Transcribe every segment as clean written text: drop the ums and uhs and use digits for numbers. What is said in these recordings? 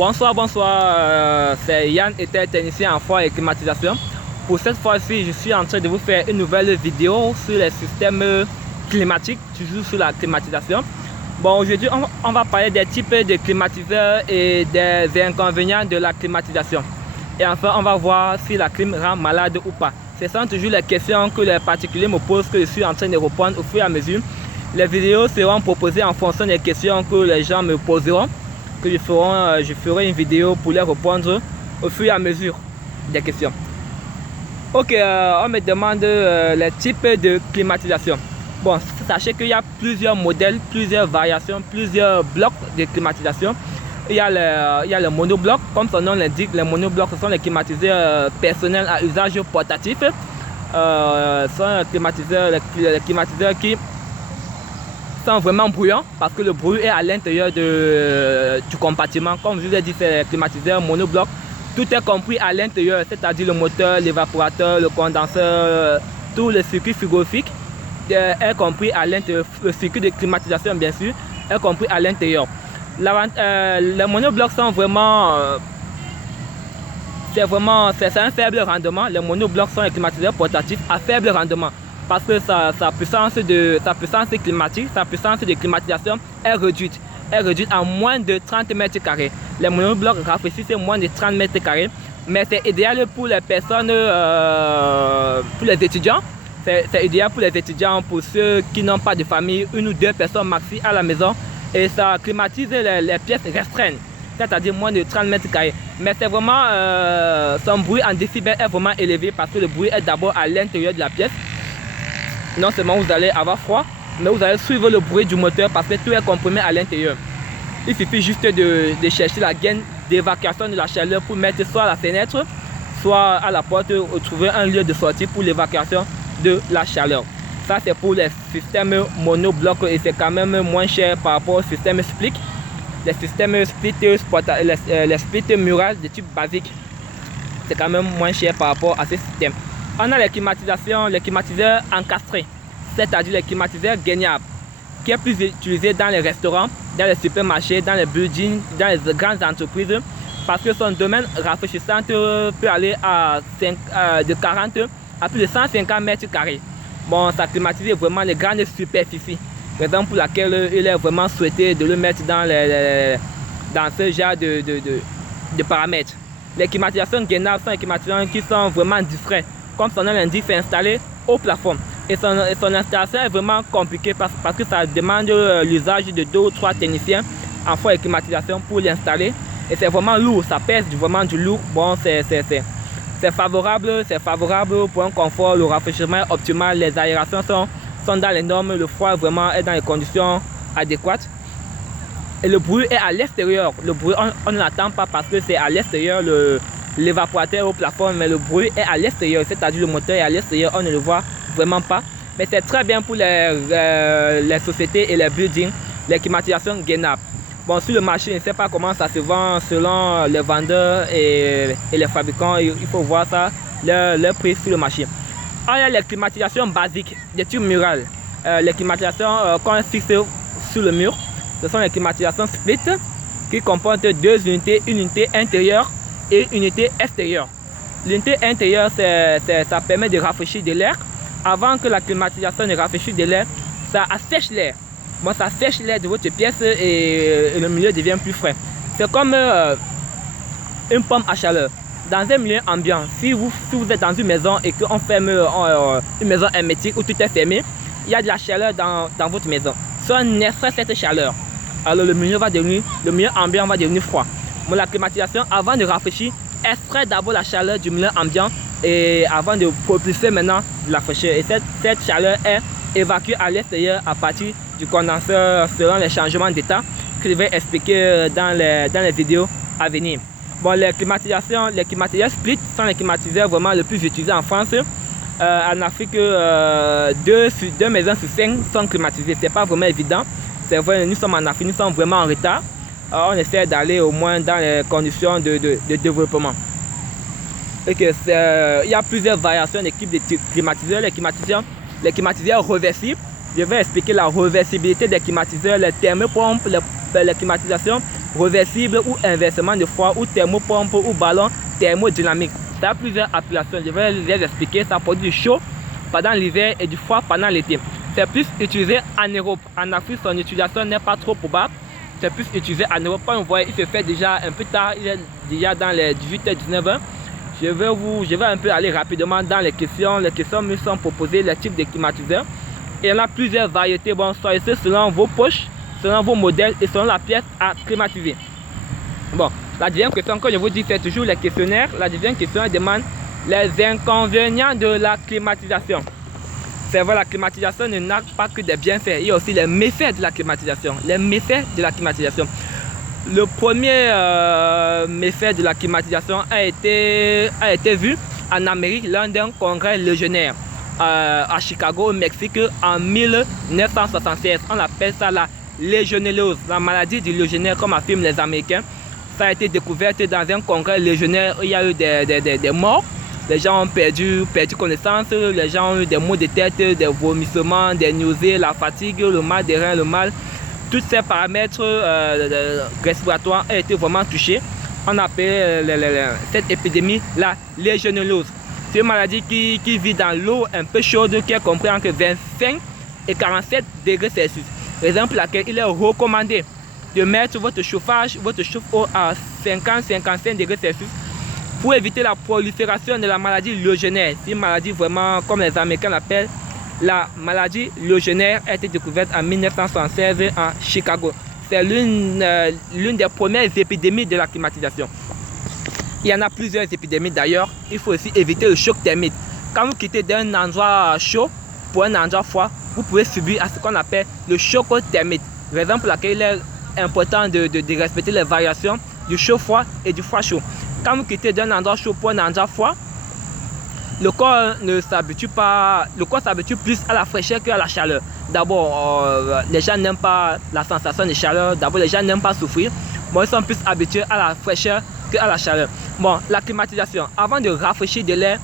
Bonsoir, c'est Yann, technicien en froid et climatisation. Pour cette fois-ci, je suis en train de vous faire une nouvelle vidéo sur les systèmes climatiques, toujours sur la climatisation. Bon, aujourd'hui, on va parler des types de climatiseurs et des inconvénients de la climatisation. Et enfin, on va voir si la clim rend malade ou pas. Ce sont toujours les questions que les particuliers me posent, que je suis en train de répondre au fur et à mesure. Les vidéos seront proposées en fonction des questions que les gens me poseront. Que je ferai une vidéo pour les répondre au fur et à mesure des questions. Ok, on me demande les types de climatisation. Bon, sachez qu'il y a plusieurs modèles, plusieurs variations, plusieurs blocs de climatisation. Il y a le monobloc, comme son nom l'indique, les monoblocs, ce sont les climatiseurs personnels à usage portatif. Ce sont les climatiseurs qui sont vraiment bruyants parce que le bruit est à l'intérieur du compartiment. Comme je vous ai dit, c'est les climatiseurs monobloc. Tout est compris à l'intérieur, c'est-à-dire le moteur, l'évaporateur, le condenseur, tout le circuit frigorifique est compris à l'intérieur. Le circuit de climatisation, bien sûr, est compris à l'intérieur. Les monoblocs sont vraiment... c'est un faible rendement. Les monoblocs sont les climatiseurs portatifs à faible rendement. Parce que sa puissance climatique, sa puissance de climatisation est réduite à moins de 30 mètres carrés. Les monoblocs rafraîchissent moins de 30 mètres carrés, mais c'est idéal pour les personnes, pour les étudiants. C'est idéal pour les étudiants, pour ceux qui n'ont pas de famille, une ou deux personnes maxi à la maison, et ça climatise les pièces restreintes, c'est-à-dire moins de 30 mètres carrés. Mais c'est vraiment, son bruit en décibels est vraiment élevé parce que le bruit est d'abord à l'intérieur de la pièce. Non seulement vous allez avoir froid, mais vous allez suivre le bruit du moteur parce que tout est comprimé à l'intérieur. Il suffit juste de chercher la gaine d'évacuation de la chaleur pour mettre soit à la fenêtre, soit à la porte, ou trouver un lieu de sortie pour l'évacuation de la chaleur. Ça, c'est pour les systèmes monoblocs et c'est quand même moins cher par rapport au système split. Les systèmes split, les splits murales de type basique, c'est quand même moins cher par rapport à ces systèmes. On a les climatiseurs encastrés, c'est-à-dire les climatiseurs gainables, qui est plus utilisé dans les restaurants, dans les supermarchés, dans les buildings, dans les grandes entreprises, parce que son domaine rafraîchissant peut aller de 40 à plus de 150 mètres carrés. Bon, ça climatise vraiment les grandes superficies, raison pour laquelle il est vraiment souhaité de le mettre dans ce genre de paramètres. Les climatisations gainables sont les climatisations qui sont vraiment discrètes. Comme son nom l'indique, c'est installé au plafond. Et son installation est vraiment compliquée parce que ça demande l'usage de 2 ou 3 techniciens en froid et climatisation pour l'installer. Et c'est vraiment lourd, ça pèse vraiment du lourd. Bon, c'est favorable pour un confort, le rafraîchissement optimal, les aérations sont dans les normes, le froid vraiment est dans les conditions adéquates. Et le bruit est à l'extérieur. Le bruit, on ne l'attend pas parce que c'est à l'extérieur, l'évaporateur au plafond, mais le bruit est à l'extérieur, c'est-à-dire le moteur est à l'extérieur, on ne le voit vraiment pas. Mais c'est très bien pour les sociétés et les buildings, les climatisations gainables. Bon, sur le marché, je ne sais pas comment ça se vend selon les vendeurs et les fabricants, il faut voir ça, leur prix sur le marché. Il y a les climatisations basiques, des tubes murales, les climatisations qu'on fixe sur le mur. Ce sont les climatisations split qui comportent 2 unités, une unité intérieure et une unité extérieure. L'unité intérieure, ça permet de rafraîchir de l'air. Avant que la climatisation ne rafraîchisse de l'air, ça assèche l'air. Bon, ça sèche l'air de votre pièce et le milieu devient plus frais. C'est comme une pompe à chaleur. Dans un milieu ambiant, si vous êtes dans une maison et qu'on ferme une maison hermétique où tout est fermé, il y a de la chaleur dans votre maison. Si on extrait cette chaleur, alors le milieu ambiant va devenir froid. Bon, la climatisation, avant de rafraîchir, extrait d'abord la chaleur du milieu ambiant et avant de propulser maintenant de la fraîcheur. Et cette chaleur est évacuée à l'extérieur à partir du condenseur selon les changements d'état que je vais expliquer dans les vidéos à venir. Bon, les climatiseurs split sont les climatiseurs vraiment le plus utilisés en France. En Afrique, 2 maisons sur 5 sont climatisées. C'est pas vraiment évident. C'est vrai, nous sommes en Afrique, nous sommes vraiment en retard. On essaie d'aller au moins dans les conditions de développement. Il y a plusieurs variations d'équipes de climatiseurs. Les climatiseurs réversibles, je vais expliquer la réversibilité des climatiseurs, les thermopompes, les climatisations réversibles ou inversement de froid, ou thermopompes ou ballons thermodynamiques. Ça a plusieurs appellations, je vais les expliquer. Ça produit du chaud pendant l'hiver et du froid pendant l'été. C'est plus utilisé en Europe. En Afrique, son utilisation n'est pas trop probable. C'est plus utilisé en Europe. Comme vous voyez, il se fait déjà un peu tard, il est déjà dans les 18h-19h. Je vais un peu aller rapidement dans les questions. Les questions me sont proposées, les types de climatiseurs. Il y en a plusieurs variétés. Bon, choisissez selon vos poches, selon vos modèles et selon la pièce à climatiser. Bon, la deuxième question, comme je vous dis, c'est toujours les questionnaires. La deuxième question demande les inconvénients de la climatisation. C'est vrai, la climatisation n'a pas que des bienfaits. Il y a aussi les méfaits de la climatisation. Les méfaits de la climatisation. Le premier méfait de la climatisation a été vu en Amérique lors d'un congrès légionnaire à Chicago, au Mexique, en 1976. On appelle ça la légionellose, la maladie du légionnaire, comme affirment les Américains. Ça a été découvert dans un congrès légionnaire où il y a eu des morts. Les gens ont perdu connaissance, les gens ont eu des maux de tête, des vomissements, des nausées, la fatigue, le mal des reins, le mal. Tous ces paramètres respiratoires ont été vraiment touchés. On appelle cette épidémie la légionellose. C'est une maladie qui vit dans l'eau un peu chaude, qui est comprise entre 25 et 47 degrés Celsius. Raison pour laquelle il est recommandé de mettre votre chauffage, votre chauffe-eau à 50-55 degrés Celsius pour éviter la prolifération de la maladie légionnaire. C'est une maladie vraiment, comme les Américains l'appellent, la maladie légionnaire a été découverte en 1976 à Chicago. C'est l'une des premières épidémies de la climatisation. Il y en a plusieurs épidémies d'ailleurs. Il faut aussi éviter le choc thermique. Quand vous quittez d'un endroit chaud pour un endroit froid, vous pouvez subir à ce qu'on appelle le choc thermique. Raison pour laquelle il est important de respecter les variations du chaud-froid et du froid-chaud. Quand vous quittez d'un endroit chaud pour un endroit froid, le corps ne s'habitue pas, le corps s'habitue plus à la fraîcheur qu'à la chaleur. D'abord, les gens n'aiment pas la sensation de chaleur. D'abord, les gens n'aiment pas souffrir. Bon, ils sont plus habitués à la fraîcheur qu'à la chaleur. Bon, la climatisation, avant de rafraîchir de l'air,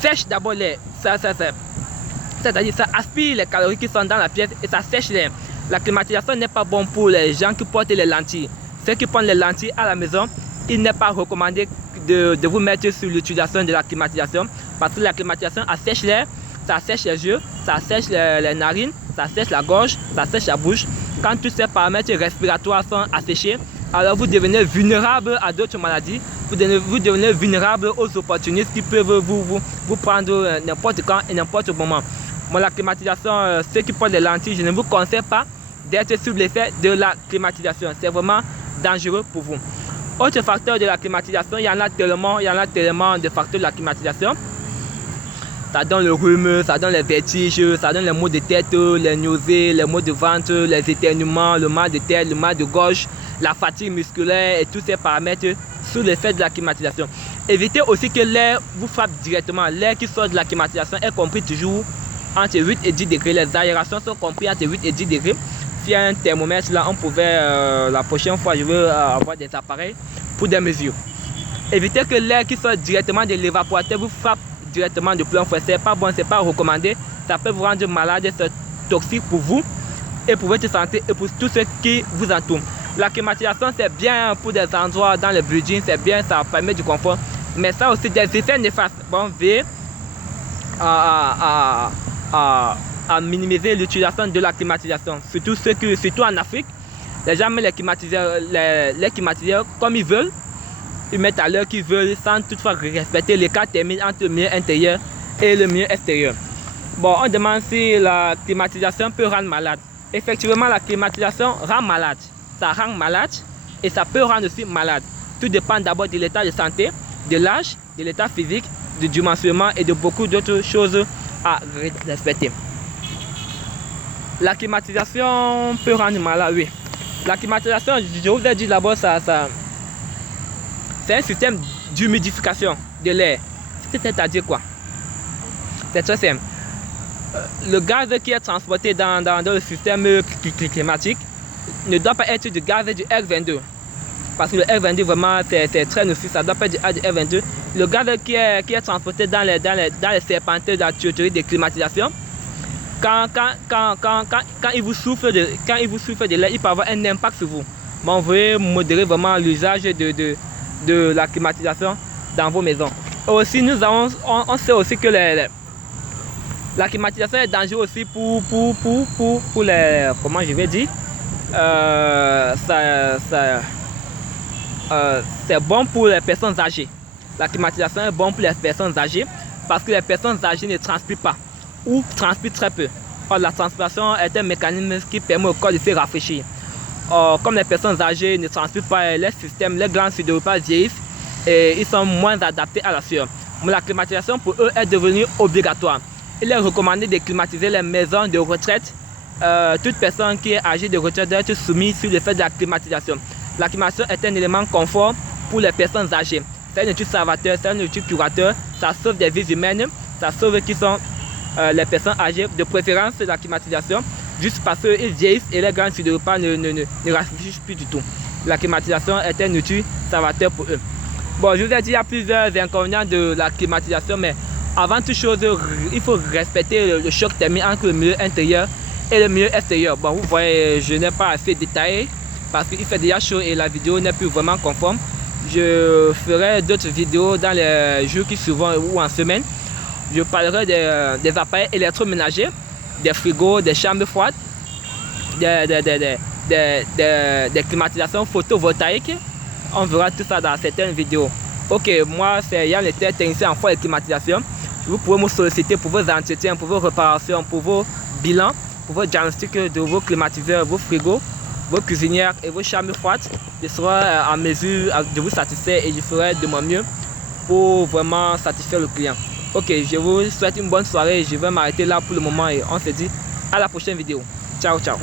sèche d'abord l'air. C'est-à-dire, ça aspire les calories qui sont dans la pièce et ça sèche l'air. La climatisation n'est pas bon pour les gens qui portent les lentilles. Ceux qui portent les lentilles à la maison, il n'est pas recommandé de vous mettre sur l'utilisation de la climatisation parce que la climatisation assèche l'air, ça sèche les yeux, ça sèche les narines, ça sèche la gorge, ça sèche la bouche. Quand tous ces paramètres respiratoires sont asséchés, alors vous devenez vulnérable à d'autres maladies, vous devenez vulnérable aux opportunistes qui peuvent vous prendre n'importe quand et n'importe moment. Bon, la climatisation, ceux qui portent les lentilles, je ne vous conseille pas d'être sous l'effet de la climatisation. C'est vraiment dangereux pour vous. Autre facteur de la climatisation, il y en a tellement de facteurs de la climatisation. Ça donne le rhume, ça donne les vertiges, ça donne les maux de tête, les nausées, les maux de ventre, les éternuements, le mal de tête, le mal de gorge, la fatigue musculaire et tous ces paramètres sous l'effet de la climatisation. Évitez aussi que l'air vous frappe directement. L'air qui sort de la climatisation est compris toujours entre 8 et 10 degrés. Les aérations sont comprises entre 8 et 10 degrés. S'il y a un thermomètre là, on pouvait, la prochaine fois, je veux avoir des appareils pour des mesures. Évitez que l'air qui sort directement de l'évaporateur vous frappe directement de plein fouet. C'est pas bon, c'est pas recommandé. Ça peut vous rendre malade, c'est toxique pour vous et pour votre santé et pour tous ceux qui vous entourent. La climatisation, c'est bien pour des endroits dans les buildings, c'est bien, ça permet du confort. Mais ça a aussi des effets néfastes. Bon, veillez à minimiser l'utilisation de la climatisation. Surtout en Afrique, les gens mettent les climatiseurs comme ils veulent. Ils mettent à l'heure qu'ils veulent sans toutefois respecter l'écart thermique entre le milieu intérieur et le milieu extérieur. Bon, on demande si la climatisation peut rendre malade. Effectivement, la climatisation rend malade. Ça rend malade et ça peut rendre aussi malade. Tout dépend d'abord de l'état de santé, de l'âge, de l'état physique, du dimensionnement et de beaucoup d'autres choses à respecter. La climatisation peut rendre malade, oui. La climatisation, je vous ai dit d'abord, c'est un système d'humidification de l'air. C'est-à-dire quoi? C'est très simple. Le gaz qui est transporté dans le système climatique ne doit pas être du gaz du R22. Parce que le R22, vraiment, c'est très nocif. Ça ne doit pas être du R22. Le gaz qui est transporté dans les serpentins de la tuyauterie de climatisation, quand il vous souffle de l'air, il peut avoir un impact sur vous. Bon, vous voulez modérer vraiment l'usage de la climatisation dans vos maisons. Et aussi, on sait aussi que la climatisation est dangereuse aussi pour les, comment je vais dire, c'est bon pour les personnes âgées. La climatisation est bon pour les personnes âgées parce que les personnes âgées ne transpirent pas ou transpirent très peu. Or, la transpiration est un mécanisme qui permet au corps de se rafraîchir. Or, comme les personnes âgées ne transpirent pas, les glandes sudoripales vieillissent et ils sont moins adaptés à la sueur. Mais la climatisation pour eux est devenue obligatoire. Il est recommandé de climatiser les maisons de retraite. Toute personne qui est âgée de retraite doit être soumise sur le fait de la climatisation. La climatisation est un élément confort pour les personnes âgées. C'est une étude salvateur, c'est une étude curateur. Ça sauve des vies humaines. Ça sauve qui sont les personnes âgées, de préférence la climatisation, juste parce qu'ils vieillissent et les glandes sudoripales ne rafraîchissent plus du tout. La climatisation est un outil salvateur pour eux. Bon, je vous ai dit, il y a plusieurs inconvénients de la climatisation, mais avant toute chose, il faut respecter le choc thermique entre le milieu intérieur et le milieu extérieur. Bon, vous voyez, je n'ai pas assez détaillé parce qu'il fait déjà chaud et la vidéo n'est plus vraiment conforme. Je ferai d'autres vidéos dans les jours qui suivront ou en semaine. Je parlerai des appareils électroménagers, des frigos, des chambres froides, des climatisations photovoltaïques. On verra tout ça dans certaines vidéos. Ok, moi c'est Yann, le technicien en froid et climatisation. Vous pouvez me solliciter pour vos entretiens, pour vos réparations, pour vos bilans, pour vos diagnostics de vos climatiseurs, vos frigos, vos cuisinières et vos chambres froides. Je serai en mesure de vous satisfaire et je ferai de mon mieux pour vraiment satisfaire le client. Ok, je vous souhaite une bonne soirée. Je vais m'arrêter là pour le moment et on se dit à la prochaine vidéo. Ciao, ciao.